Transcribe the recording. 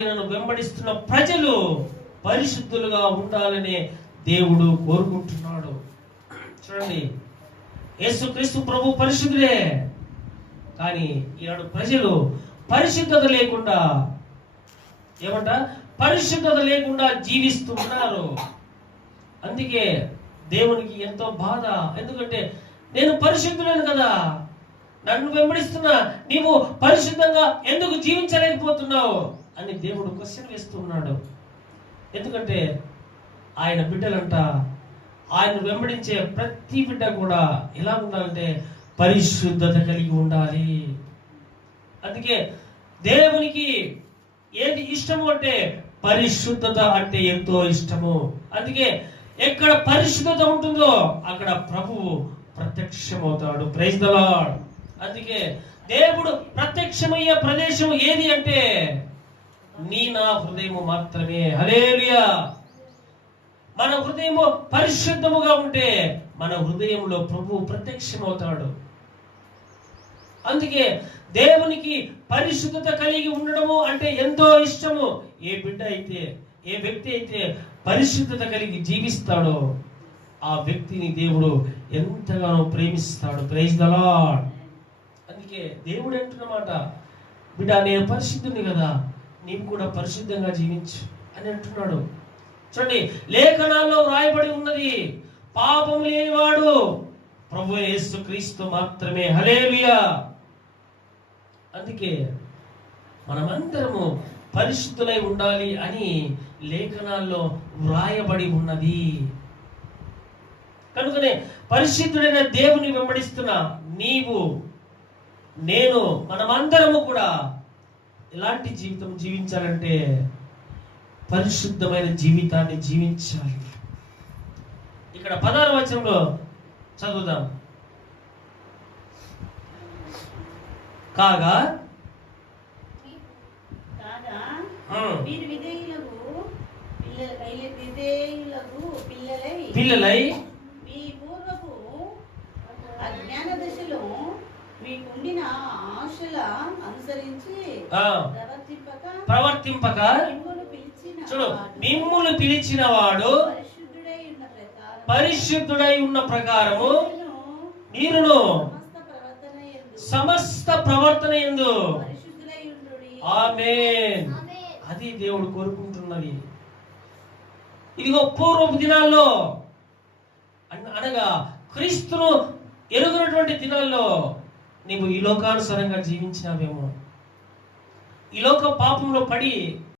ఆయనను వెంబడిస్తున్న ప్రజలు పరిశుద్ధులుగా ఉండాలని దేవుడు కోరుకుంటున్నాడు. చూడండి. యేసుక్రీస్తు ప్రభు పరిశుద్ధులే కానీ ఈనాడు ప్రజలు పరిశుద్ధత లేకుండా ఏమంట? పరిశుద్ధత లేకుండా జీవిస్తున్నారు. అందుకే దేవునికి ఎంతో బాధ. ఎందుకంటే నేను పరిశుద్ధులను కదా. నన్ను వెంబడిస్తున్నా నీవు పరిశుద్ధంగా ఎందుకు జీవించలేకపోతున్నావు? అని దేవుడు క్వశ్చన్ వేస్తున్నాడు ఎందుకంటే ఆయన బిడ్డలంట ఆయన వెంబడించే ప్రతి బిడ్డ కూడా ఎలా ఉండాలంటే పరిశుద్ధత కలిగి ఉండాలి. అందుకే దేవునికి ఏది ఇష్టము అంటే పరిశుద్ధత అంటే ఎంతో ఇష్టము. అందుకే ఎక్కడ పరిశుద్ధత ఉంటుందో అక్కడ ప్రభువు ప్రత్యక్షమవుతాడు. ప్రైజ్ ద అందుకే దేవుడు ప్రత్యక్షమయ్యే ప్రదేశం ఏది అంటే నీ నా హృదయము మాత్రమే. హలేలుయా మన హృదయము పరిశుద్ధముగా ఉంటే మన హృదయంలో ప్రభువు ప్రత్యక్షమవుతాడు. అందుకే దేవునికి పరిశుద్ధత కలిగి ఉండడము అంటే ఎంతో ఇష్టము. ఏ బిడ్డ అయితే ఏ వ్యక్తి అయితే పరిశుద్ధత కలిగి జీవిస్తాడో ఆ వ్యక్తిని దేవుడు ఎంతగానో ప్రేమిస్తాడు. ప్రైజ్ దలా అందుకే దేవుడు అంటున్నమాట బిడ్డ నేను పరిశుద్ధుని కదా. నీవు కూడా పరిశుద్ధంగా జీవించు అని అంటున్నాడు. చూడండి లేఖనాల్లో వ్రాయబడి ఉన్నది పాపం లేనివాడు ప్రభు యేసు క్రీస్తు మాత్రమే. హలేలుయా అందుకే మనమందరము పరిశుద్ధులై ఉండాలి అని లేఖనాల్లో వ్రాయబడి ఉన్నది. కనుకనే పరిశుద్ధుడైన దేవుని వెంబడిస్తున్న నీవు నేను మనమందరము కూడా ఎలాంటి జీవితం జీవించాలంటే పరిశుద్ధమైన జీవితాన్ని జీవించాలి. ఇక్కడ పదహారు వచనంలో చదువుదాం. కాగా? పిల్లలై పిల్లలై? మీ పూర్వపు అజ్ఞాన దశలో మీకుండిన ఆశల అనుసరించి ప్రవర్తింపక ప్రవర్తింపక మిమ్మును పిలిచిన చూడు వాడు మిమ్ములు పిలిచిన వాడు పరిశుద్ధుడై ఉన్న ప్రకారం ప్రకారము మీరును సమస్త ప్రవర్తన ఎందు. అది దేవుడు కోరుకుంటున్నది. ఇదిగో పూర్వపు దినాల్లో అనగా క్రీస్తును ఎరుగునటువంటి దినాల్లో నీవు ఈ లోకానుసారంగా జీవించినావేమో. ఈ లోక పాపంలో పడి